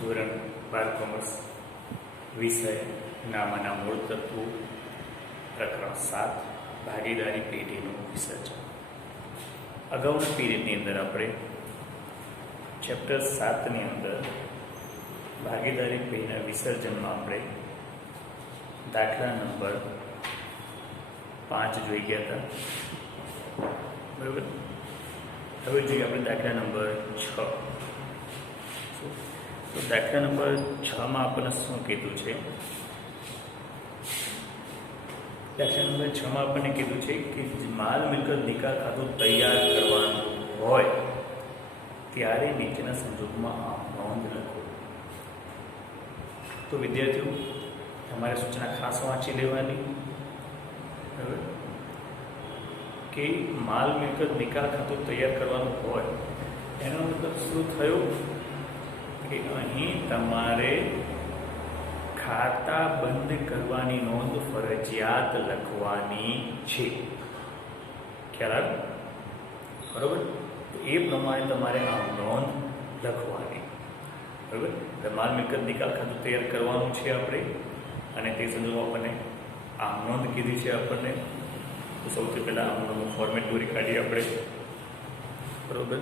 ધોરણ 12 કોમર્સ વિષય નામાના મૂળ તત્વો પ્રકરણ 7 ભાગીદારી પેઢીનું વિસર્જન. અગાઉના પીરિયડની અંદર આપણે ચેપ્ટર 7ની અંદર ભાગીદારી પેઢીના વિસર્જનમાં આપણે દાખલા નંબર 5 જોઈ ગયા હતા. બરાબર. હવે જોઈએ આપણે દાખલા નંબર 6. તો દાખલા નંબર 6માં આપણને શું કીધું છે? દાખલા નંબર 6માં આપણને કીધું છે કે માલ મિલકત નિકાલ ખાતું તૈયાર કરવાનું હોય ત્યારે નીચેના સંજોગોમાં આ નોંધ લખો. તો વિદ્યાર્થીઓ, તમારે સૂચના ખાસ વાંચી લેવાની. બરાબર. કે માલ મિલકત નિકાલ ખાતું તૈયાર કરવાનું હોય એનો મતલબ શું થયો કે અહીં તમારે ખાતા બંધ કરવાની નોંધ ફરજિયાત લખવાની છે. ખ્યાલ આવે? બરાબર. તો એ પ્રમાણે તમારે આ નોંધ લખવાની. બરાબર. માલ મિલકત નિકાલ ખાતું તૈયાર કરવાનું છે આપણે, અને તે સંદર્ભમાં આપણને આ નોંધ કીધી છે આપણને. તો સૌથી પહેલાં આમનું ફોર્મેટ દોરી કાઢીએ આપણે. બરાબર.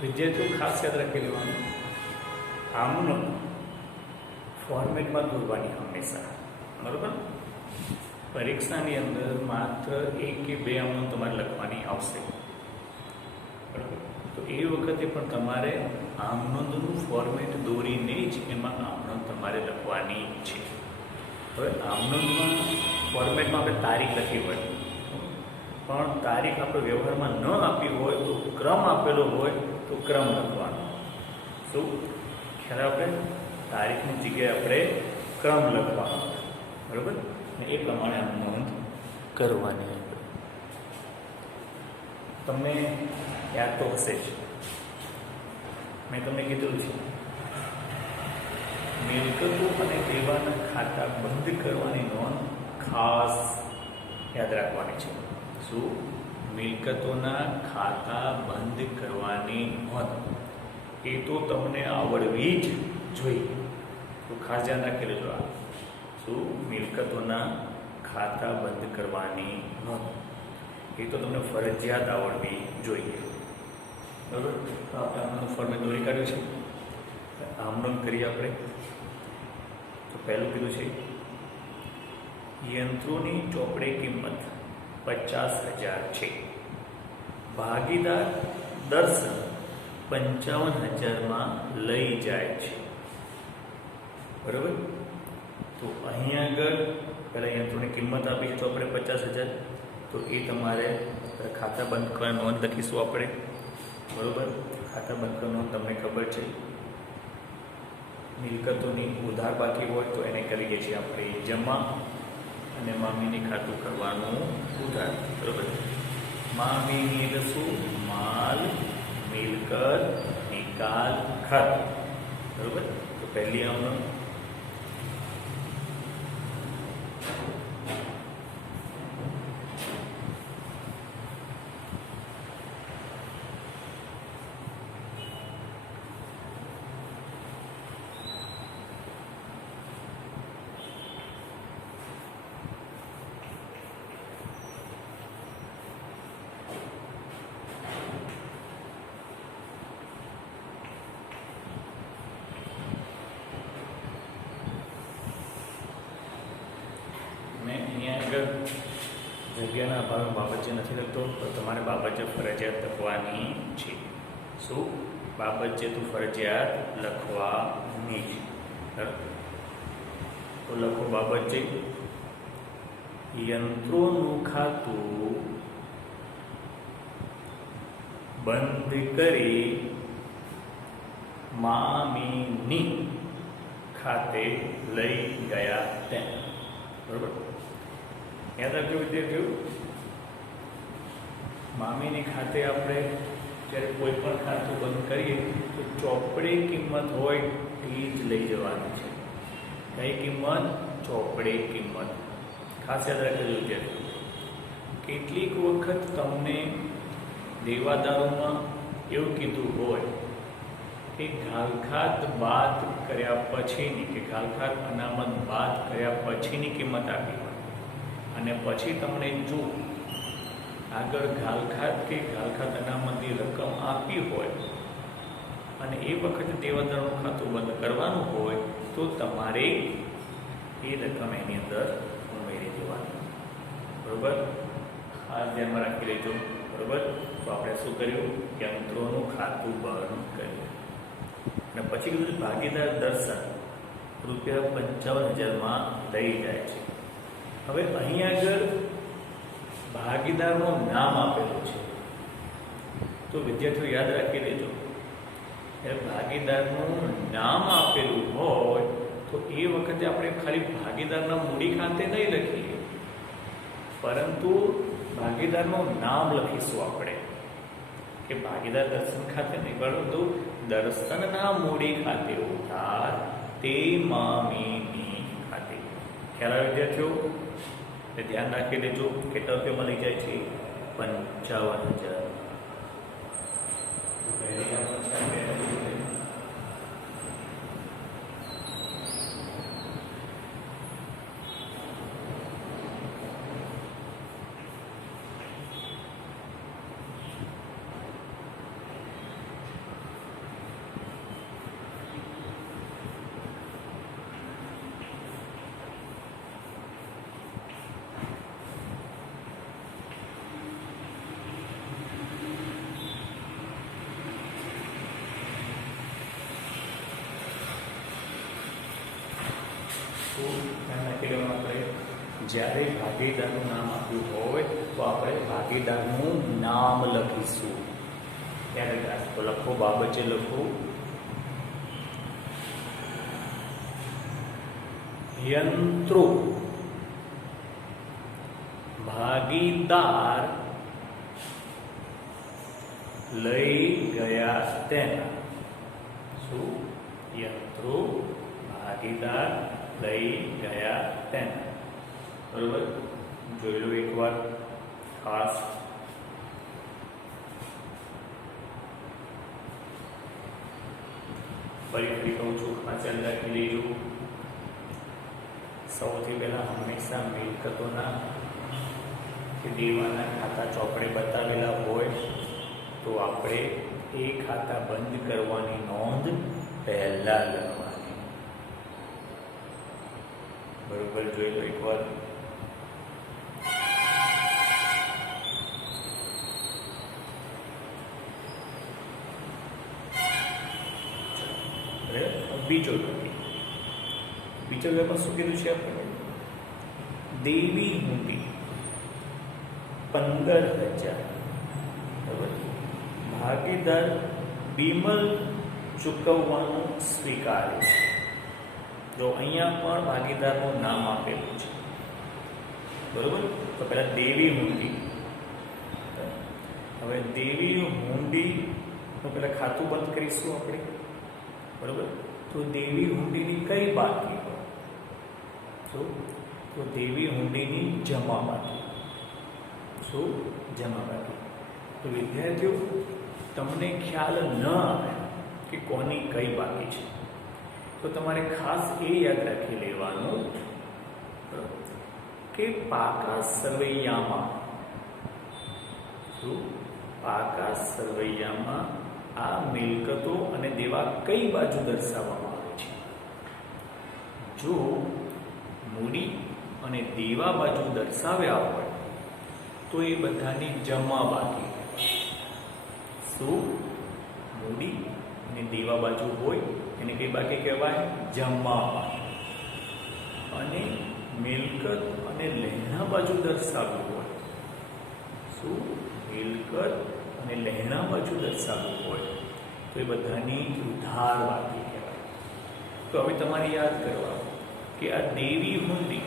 વિદ્યાર્થીઓ ખાસ યાદ રાખી લેવાનું, આમનો ફોર્મેટમાં દોરવાની હંમેશા. બરાબર. પરીક્ષાની અંદર માત્ર 1 કે 2 આમનો તમારે લખવાની આવશે. બરાબર. તો એ વખતે પણ તમારે આમનોંધનું ફોર્મેટ દોરીને જ એમાં આમનોંધ તમારે લખવાની છે. હવે આમનોંધમાં ફોર્મેટમાં આપણે તારીખ લખી હોય, પણ તારીખ આપણે વ્યવહારમાં ન આપી હોય તો ક્રમ આપેલો હોય તો ક્રમ લખવાનો. શું ખ્યાલ? આપણે તારીખની જગ્યાએ આપણે ક્રમ લખવાનો. બરાબર. ને એ પ્રમાણે આ નોંધ કરવાની. તમને યાદ તો હશે જ, મેં તમને કીધું છે મિલકતો અને દેવાના ખાતા બંધ કરવાની નોંધ ખાસ યાદ રાખવાની છે. શું? મિલકતોના ખાતા બંધ કરવાની નોંધ. એ તો તમને આવડવી જ જોઈએ. તો ખાસ ધ્યાન રાખી લેજો. આ શું? મિલકતોના ખાતા બંધ કરવાની નોંધ. એ તો તમને ફરજિયાત આવડવી જોઈએ. બરાબર. તો આપણે આમનું ફોર્મેટ દોરી કાઢ્યું છે. આમનોંધ કરીએ આપણે. તો પહેલું કીધું છે યંત્રોની ચોપડે કિંમત 50,000 છે. ભાગીદાર દર્શન 55,000માં લઈ જાય છે. બરાબર. તો અહીંયા આગળ પહેલાં યંત્રોની કિંમત આપી છે તો આપણે 50,000. તો એ તમારે ખાતા બંધ કરવાની નોંધ લખીશું આપણે. બરાબર. ખાતા બંધ કરવાની નોંધ તમને ખબર છે. મિલકતોની ઉધાર બાકી હોય તો એને કરીએ છીએ આપણે જમા, અને મામીની ખાતું કરવાનું ઉધાર. બરાબર. મામીની એટલે શું? માલ મિલકત નિકાલ ખાતું. બરાબર. તો પહેલી આમનો જગ્યાના અભાવે બાબત નથી લખતો, તો તમારે બાબત ફરજિયાત લખવાની છે. શું? બાબત તું ફરજિયાત લખવાની છે. તો લખો બાબતજી, યંત્રોનું ખાતું બંધ કરી મામીની ખાતે લઈ ગયા તેમ. બરોબર? યાદ રાખજો વિદ્યાર્થીઓ, મામીની ખાતે આપણે જ્યારે કોઈ પણ ખાતું બંધ કરીએ તો ચોપડી કિંમત હોય એ જ લઈ જવાની છે. કઈ કિંમત? ચોપડી કિંમત. ખાસ યાદ રાખજો વિદ્યાર્થીઓ. કેટલીક વખત તમને દેવાદારોમાં એવું કીધું હોય કે ઘાલખાત બાદ કર્યા પછીની કે ઘાલખાત અનામત બાદ કર્યા પછીની કિંમત આપી હોય અને પછી તમને જો આગળ ઘાલખાત કે ઘાલખાત અનામતની રકમ આપી હોય અને એ વખતે દેવાદારનું ખાતું બંધ કરવાનું હોય તો તમારે એ રકમ એની અંદર ઉમેરી દેવાની. બરોબર? ખાસ ધ્યાનમાં રાખી લેજો. બરોબર? તો આપણે શું કર્યું? યંત્રોનું ખાતું બંધ કર્યું અને પછી કીધું ભાગીદાર દર્શન ₹55,000 લઈ જાય છે. હવે અહીં આગળ ભાગીદારનું નામ આપેલું છે તો વિદ્યાર્થીઓ યાદ રાખી લેજો, ભાગીદારનું નામ આપેલું હોય તો એ વખતે આપણે ખાલી ભાગીદારના મૂડી ખાતે નહીં લખીએ, પરંતુ ભાગીદારનું નામ લખીશું આપણે કે ભાગીદાર દર્શન ખાતે નહીં, પરંતુ દર્શનના મૂડી ખાતે ઉધાર તે મામીની ખાતે. ખ્યાલ આવે વિદ્યાર્થીઓ? ધ્યાન રાખી લેજો. કેટલા રૂપિયામાં લઈ જાય છે? 55,000. જ્યારે ભાગીદારનું નામ આપ્યું હોય તો આપણે ભાગીદારનું નામ લખીશું. ત્યારે તો લખો બાબતે લખો યંત્રો ભાગીદાર લઈ ગયા તેના. શું? યંત્રો ભાગીદાર લઈ ગયા તેના. બરોબર? જોઈ લો એકવાર ખાસ. ફરી કહું છું, ખાસ યાદ રાખી લેજો. સૌથી પહેલા હંમેશા મિલકતોના કે દેવાના ખાતા ચોપડે બતાવેલા હોય તો આપણે એ ખાતા બંધ કરવાની નોંધ પહેલા લખવાની. બરોબર? જોઈ લો એકવાર. બીજો ટોપિક શું કીધું છે આપણે? દેવી હુંડી 15,000. બરાબર? ભાગીદાર બિમલ ચૂકવવાનું સ્વીકારે છે. જો અહીંયા પણ ભાગીદારનું નામ આપેલું છે. બરોબર? તો પહેલા દેવી હુંડી. હવે દેવી હુંડી તો પહેલા ખાતું બંધ કરીશું આપણે. બરોબર? તો દેવી હુંડીની કઈ બાકી હોય? તો દેવી હુંડીની જમા બાકી. શું? જમા બાકી. તો વિદ્યાર્થીઓ, તમને ખ્યાલ ન આવે કે કોની કઈ બાકી છે તો તમારે ખાસ એ યાદ રાખી લેવાનું કે પાકા સરવૈયામાં આ મિલકતો અને દેવા કઈ બાજુ દર્શાવવામાં આવે છે. જો મૂડી અને દેવા બાજુ દર્શાવ્યા હોય તો એ બધાની જમા બાકી. શું? મૂડી અને દેવા બાજુ હોય એને કઈ બાકી કહેવાય? જમા બાકી. અને મિલકત અને લહેણા બાજુ દર્શાવવું હોય, શું મિલકત અને લહેણા બાજુ દર્શાવવું હોય તો એ બધાની ઉધાર બાકી કહેવાય. તો હવે તમારે યાદ કરવા કે આ દેવી હુંડી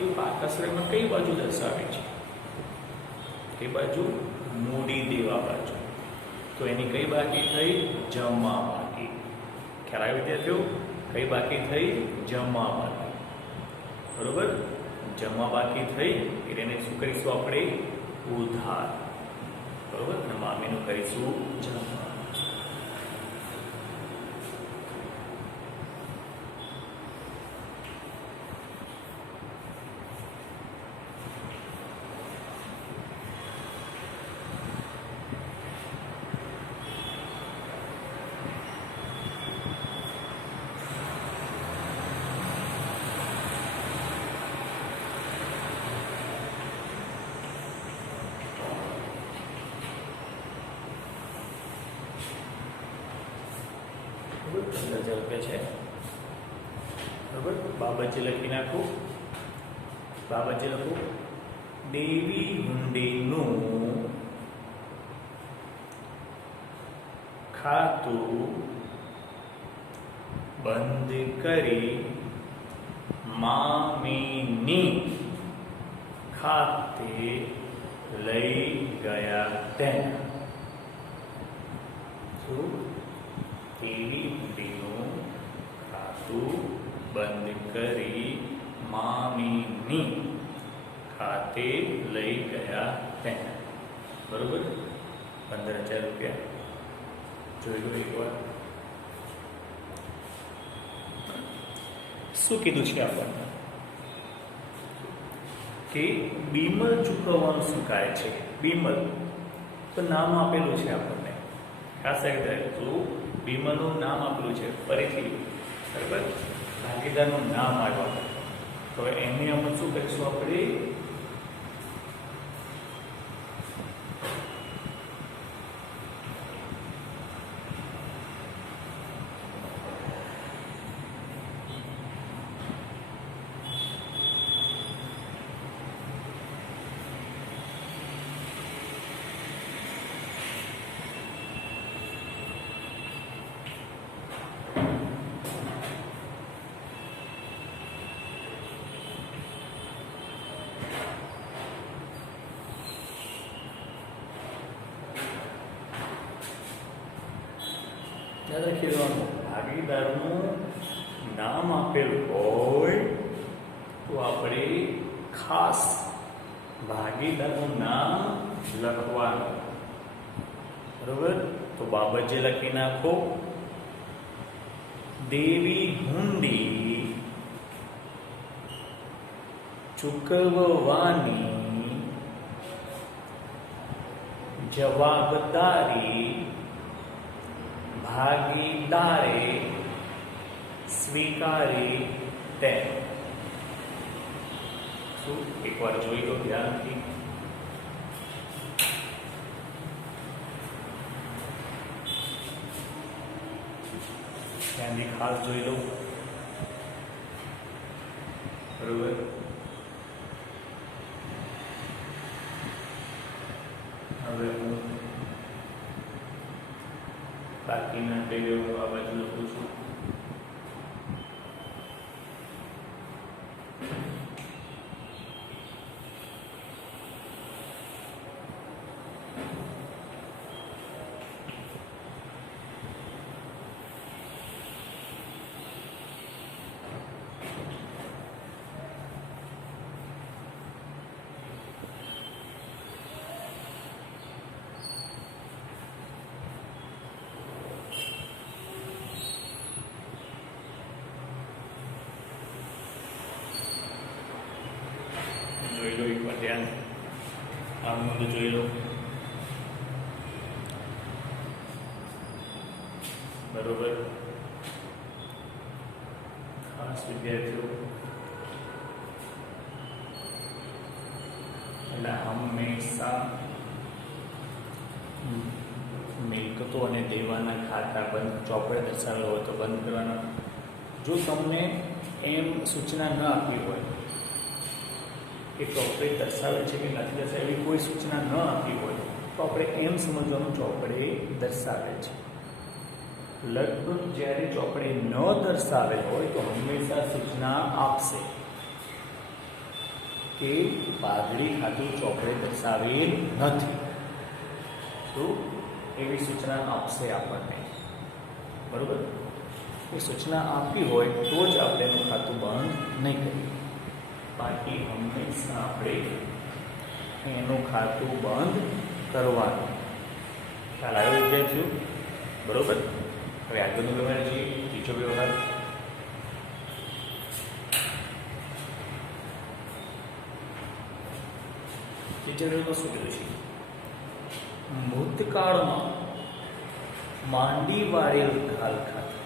એ પાકાશ્રયમાં કઈ બાજુ દર્શાવે છે? કઈ બાજુ? મૂડી દેવા બાજુ. તો એની કઈ બાકી થઈ? જમા બાકી. ખ્યાલ આવી વિદ્યાર્થીઓ? કઈ બાકી થઈ? જમા બાકી. બરોબર? જમા બાકી થઈ એટલે એને શું કરીશું આપણે? ઉધાર. બરોબર? અને મામીનું કરીશું જમા. ₹15,000 છે. બરાબર? બાબતજી લખી નાખું. બાબતજી લખું. દેવી હુંડીનું ખાતું બંધ કરી મામીની ખાતે લઈ ગયા તેના. શું? દેવી હુંડીનું ખાતું બંધ કરી મામીની ખાતે લઈ ગયા તેના. બરોબર? ₹15,000 જોઈ લો એકવાર. શું કીધું છે આપણને? કે બીમલ ચૂકવવાનું શું કહે છે? બીમલ તો નામ આપેલું છે આપણને. ખાસ રીતે તો બીમલનું નામ આપેલું છે. ફરીથી બરાબર? ભાગીદારનું નામ આવ્યું. તો એની અમે શું કરીશું? આપણે યાદ રાખી દેવાનું. ભાગીદારનું નામ આપેલું હોય તો આપણે ખાસ ભાગીદારનું નામ લખવાનું. બરોબર? તો બાબત જે લખી નાખો. દેવી હુંડી ચૂકવવાની જવાબદારી ભાગીદારે સ્વીકારી તેમ. શું? એકવાર જોઈ લો ધ્યાનથી. ધ્યાનથી ખાસ જોઈ લો. બરોબર? હવે હું બાકીના પેજો આ બાજુ લખું છું. જોઈ લો એકવાર ધ્યાન. આમ બધું જોઈ લો. બરોબર? ખાસ વિદ્યાર્થીઓ એટલે હંમેશા મિલકતો અને દેવાના ખાતા બંધ ચોપડે દર્શાવેલો હોય તો બંધ કરવાના. જો તમને એમ સૂચના ન આપી હોય કે ચોપડે દર્શાવે છે કે નથી દર્શાવે એવી કોઈ સૂચના ન આપી હોય તો આપણે એમ સમજવાનું ચોપડે દર્શાવે છે. લગભગ જ્યારે ચોપડે ન દર્શાવે હોય તો હંમેશા સૂચના આપશે કે બાજરી ખાધું ચોપડે દર્શાવેલ નથી. શું એવી સૂચના આપશે આપણને, બરોબર? એ સૂચના આપી હોય તો જ આપણે એનું ખાતું બંધ નહીં કરીએ, બાકી હંમેશા આપણે એનું ખાતું બંધ કરવાનું. ખ્યાલ આવ્યો વિદ્યાર્થીઓ? બરોબર. હવે આગળનો વ્યવહાર છે ત્રીજો વ્યવહાર. ત્રીજા વ્યવહારમાં શું કીધું છે? ભૂતકાળમાં માંડી વાળેલ ઘાલ ખાતું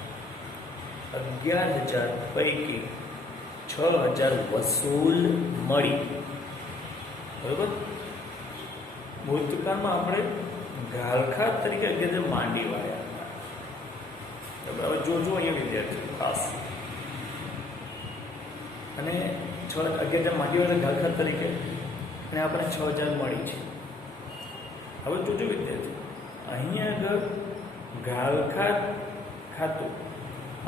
11,000 પૈકી 6,000 વસૂલ મળી. બરોબર. ભૂતકાળમાં આપણે ઘાલખાત તરીકે 11,000 માંડી વાળ્યા. બરાબર. જોજો અહીંયા વિદ્યાર્થીઓ ખાસ. અને 11,000 માંડી વાળા ઘાલખાત તરીકે અને આપણે 6,000 મળી છે. હવે જોજો વિદ્યાર્થીઓ, અહીંયા આગળ ઘાલખાત ખાતું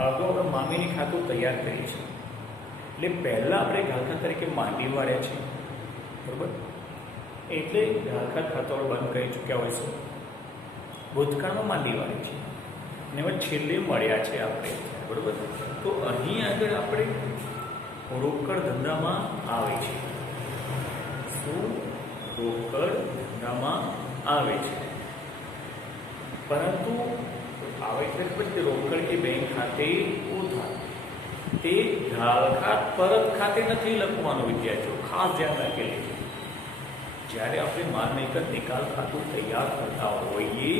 અગાઉ આપણે મામીની ખાતું તૈયાર કરી છે એટલે પહેલાં આપણે ઘાલખાત તરીકે માંડી વાળ્યા છે. બરાબર. એટલે ઘાલખાત ખાતું આપણે બંધ કરી ચૂક્યા હોય છે. ભૂતકાળમાં માંડી વાળી છે અને હવે છેલ્લે મળ્યા છે આપણે. બરાબર. તો અહીં આગળ આપણે રોકડ ધંધામાં આવે છે. શું? રોકડ ધંધામાં આવે છે. પરંતુ આવે એટલે પછી રોકડ કે બેંક ખાતે ઉધાર તે ઘાલખાત પરત ખાતે નથી લખવાનું વિદ્યાર્થીઓ, ખાસ ધ્યાન રાખી લેજો. જ્યારે આપણે માલ મિલકત નિકાલ ખાતું તૈયાર કરતા હોઈએ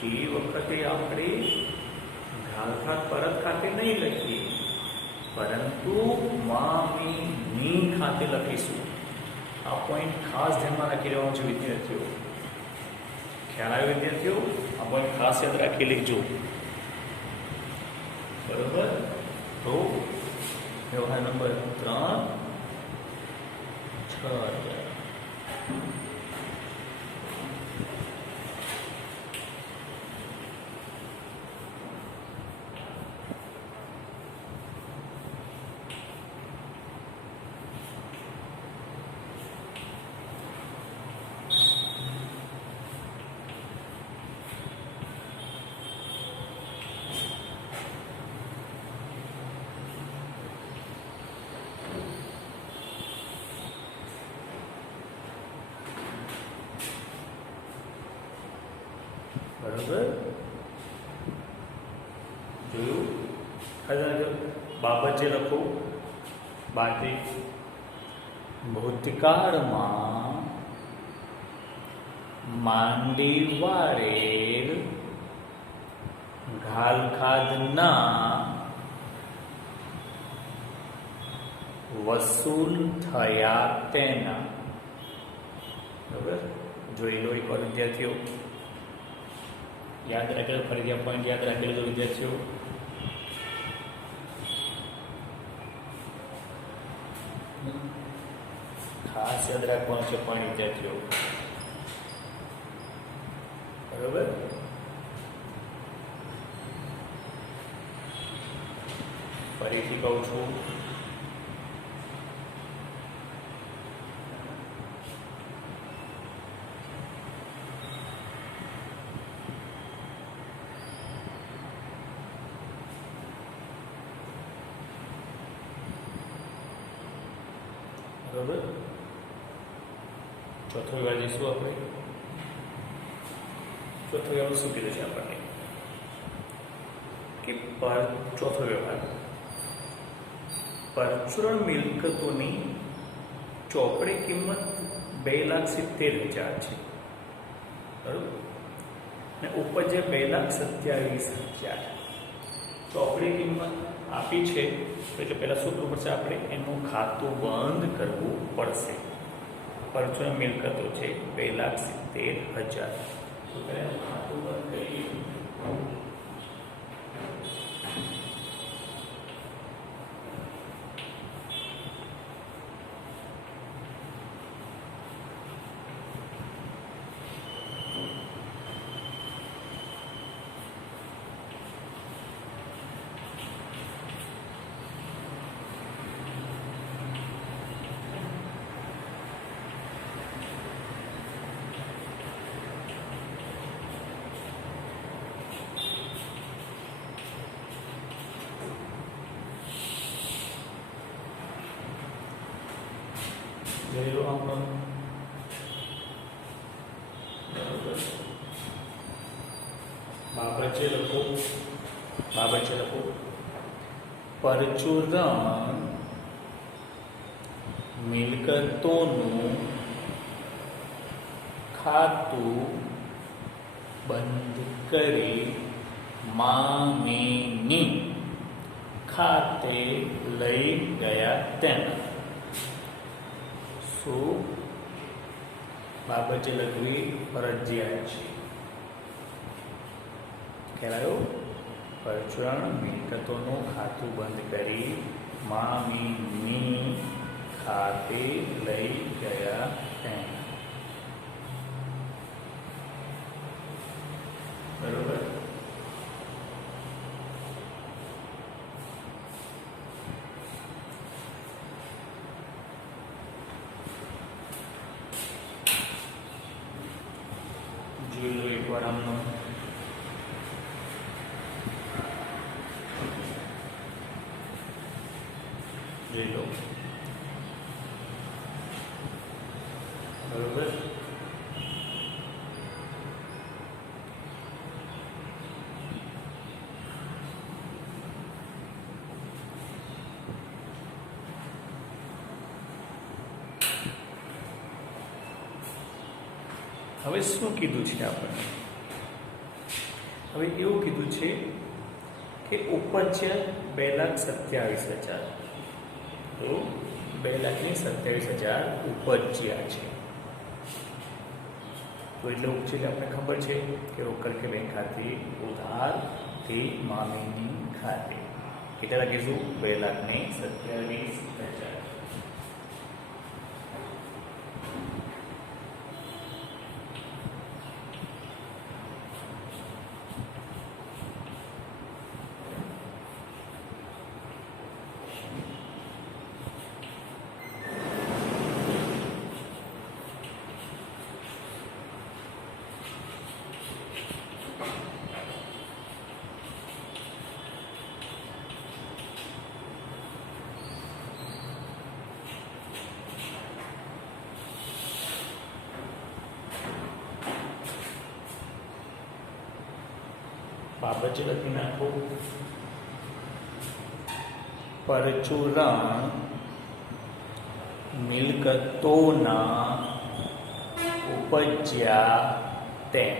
તે વખતે આપણે ઘાલખાત પરત ખાતે નહીં લખીએ, પરંતુ મામીની ખાતે લખીશું. આ પોઈન્ટ ખાસ ધ્યાનમાં રાખી લેવાનું છે વિદ્યાર્થીઓ. ખ્યાલ આવ્યો વિદ્યાર્થીઓ? આ પોઈન્ટ ખાસ યાદ રાખી લેજો. બરોબર. તો વ્યવહાર નંબર 3 6,000. બરાબર. જોયું? બાબત જે લખો બાજરી ભૂતકાળમાં માંડી વાળેલ ઘાલખાતના વસૂલ થયા તેના. બરાબર. જોઈ લો એકવાર વિદ્યાર્થીઓ. યાદ રાખેલો, ફરીથી આ પોઈન્ટ યાદ રાખેલો વિદ્યાર્થીઓ. ખાસ યાદ રાખવાનું છે પોઈન્ટ વિદ્યાર્થીઓ. બરોબર. ફરીથી કહું છું, બરોબર. ચોથો વ્યવહાર જઈશું આપણે. ચોથો વ્યવહાર શું કીધું છે આપણને કે ચોથો વ્યવહાર પરચુરણ મિલકતોની ચોપડે કિંમત 2,70,000 છે. બરોબર. ને ઉપજે 2,27,000. ચોપડે કિંમત આપી છે એટલે પહેલાં શું કરવું પડશે? આપણે એનું ખાતું બંધ કરવું પડશે. પરચુરણ મિલકતો છે 2,70,000. તો પહેલાં ખાતું બંધ કરીએ. લખો, બાબત લખો. પરચુરણ મિલકતોનું ખાતું બંધ કરી મામીની ખાતે લઈ ગયા તેના. શું બાબત લખવી ફરજિયાત છે. કહેવાયું પરચુરણ મિલકતોનું ખાતું બંધ કરી મામીની ખાતે લઈ ગયા તેના. બરોબર. જોઈ લો એકવાર આમનો. જોઈ લો. બરોબર. હવે શું કીધું છે આપણને? હવે એવું કીધું છે કે ઉપજ્ય 2,27,000. તો 2,27,000 ઉપજ્યા છે. તો એટલે ઉપજે આપણે ખબર છે કે રોકડ કે બેંક ખાતે ઉધાર થી મામીની ખાતે કેટલા લખીશું? 2,27,000. બાબત લખી નાખો. પરચુરણ મિલકતોના ઉપજ્યા તેમ.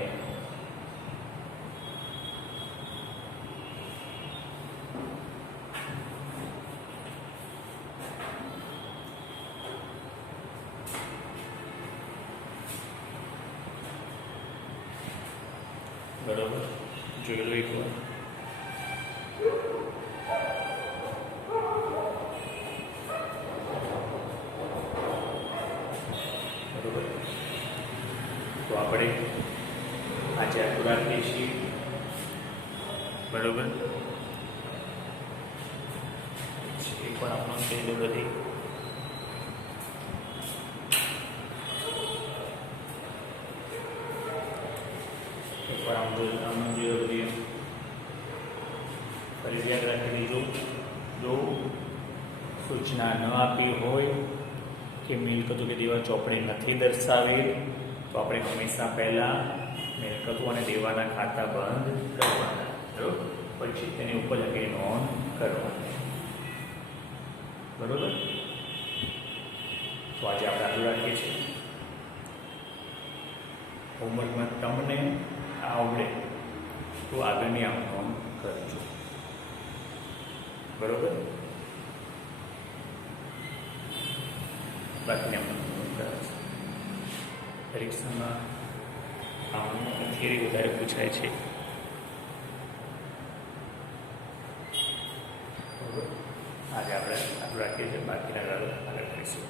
બરોબર. જોઈ લો એકવાર. બરોબર. તો આપણે આજે આટલું રાખીએ છીએ. બરોબર. એકવાર આપણો કહી દો બધી. એકવાર આમ જોઈએ બધી. ફરી યાદ રાખી દીધું. જો સૂચના ન આપી હોય કે મિલકતો કે દેવા ચોપડી નથી દર્શાવી તો આપણે હંમેશા પહેલાં મિલકતો અને દેવાના ખાતા બંધ કરવાના. બરાબર. પછી તેની ઉપર અંગે નોંધ કરવાની. બરાબર. તો આજે આપણે આટલું રાખીએ છીએ. હોમવર્કમાં તમને આવડે તો આગળની આમ નોંધ કરજો. બરોબર. બાકીને આપણે નોંધ કરાશે. પરીક્ષામાં આમ થિયરી વધારે પૂછાય છે. બરોબર. આજે આપણે આટલું રાખીએ છીએ. બાકીના આગળ કરીશું.